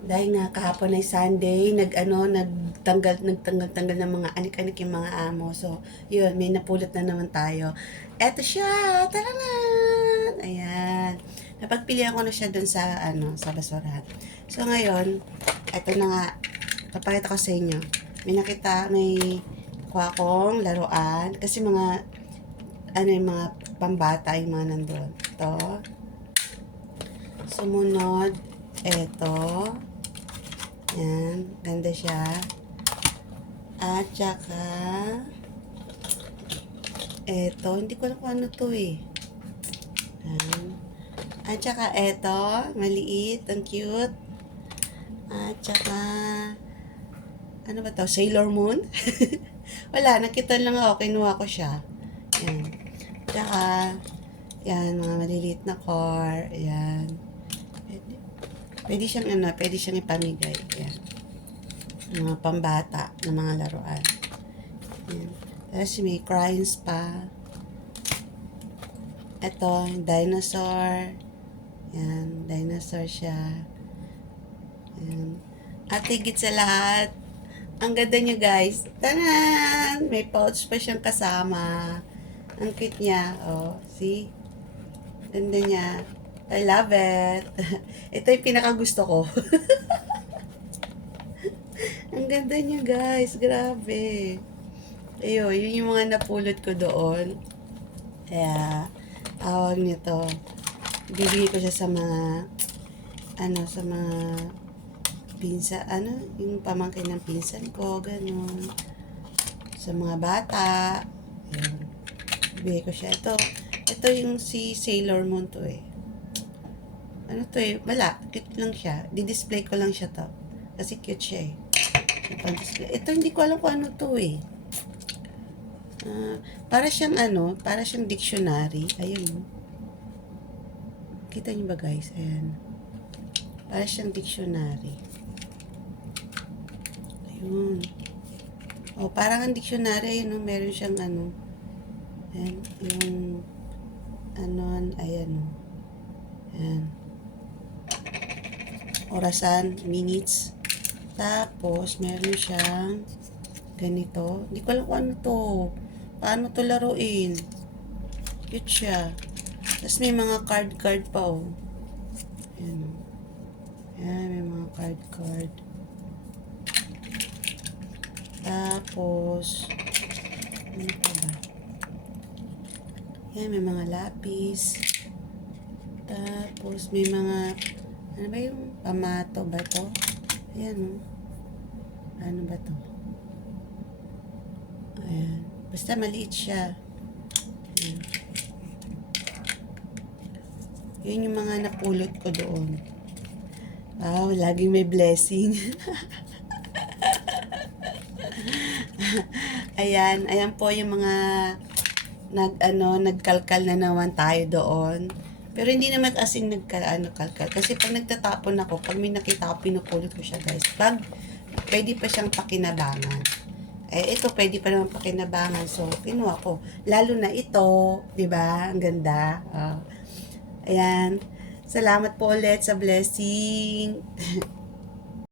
Dahil nga kahapon ay Sunday, nag ano, nagtanggal, nagtanggal-tanggal ng mga anik-anik yung mga amo. So, yun, may napulot na naman tayo. Eto siya! Taranan! Ayan. Napagpilihan ko na siya dun sa, ano, sa basurahan. So, ngayon, eto na nga. Papakita ko sa inyo. May nakita, may kuha kong laruan. Kasi mga, ano yung mga pambata yung mga nandun. Ito. Sumunod, eto. Yan, ganda siya. At saka, eto, hindi ko alam kung ano to eh. Yan. At saka eto, maliit, ang cute. At saka, ano ba to? Sailor Moon? Wala, nakita lang ako, kinuha ko siya. Yan. Tsaka, yan, mga maliliit na car. Yan. Pwede siyang, ano, pwede siyang ipamigay. Yan. Mga pambata na mga laruan. Yan. Tapos may crayons pa. Ito, dinosaur. Yan, dinosaur siya. Yan. At higit sa lahat, ang ganda niya guys. Tanan! May pouch pa siyang kasama. Ang cute niya. Oh, see? Ganda niya. I love it. Ito yung pinakagusto ko. ang ganda niya guys. Grabe. Ayun, yun yung mga napulot ko doon. Kaya, tawag nito. Bibigay ko siya sa mga, ano, sa mga pinsa, ano, yung pamangkin ng pinsan ko, ganun. Sa mga bata. Ayun. Bibigay ko siya. Ito, ito yung si Sailor Moon to eh. Ano to eh, wala, cute lang siya. Di-display ko lang siya to. Kasi cute siya eh. Ito hindi ko alam kung ano to eh. Ah, para siyang ano, para siyang dictionary. Ayun. Kita niyo ba guys? Ayan. Para siyang dictionary. Ayun. Oh, parang ang dictionary, ayun, oh, meron siyang ano. Ayan, yung ano, ayan. Ayan. Orasan, minutes. Tapos, meron siyang ganito. Hindi ko alam kung ano to. Paano to laruin. Cute siya. Tapos may mga card-card pa, oh. Ayan. Ayan, may mga card-card. Tapos, ano pa ba? Ayan, may mga lapis. Tapos, may mga, ano ba yung pamato ba to? Ayan, oh. Ano ba to? Ayan. Basta maliit siya. Ayan. Yun yung mga napulot ko doon. Wow, laging may blessing. ayan, ayan po yung mga nag ano, nagkalkal na naman tayo doon. Pero hindi naman kasing nagkal ano, kalkal. Kasi pag nagtatapon ako, pag may nakita ako, pinupulot ko siya guys. Pag pwede pa siyang pakinabangan. Eh, ito pwede pa naman pakinabangan. So, kinuha ko. Lalo na ito, di ba? Ang ganda. Oh. Ayan. Salamat po ulit sa blessing.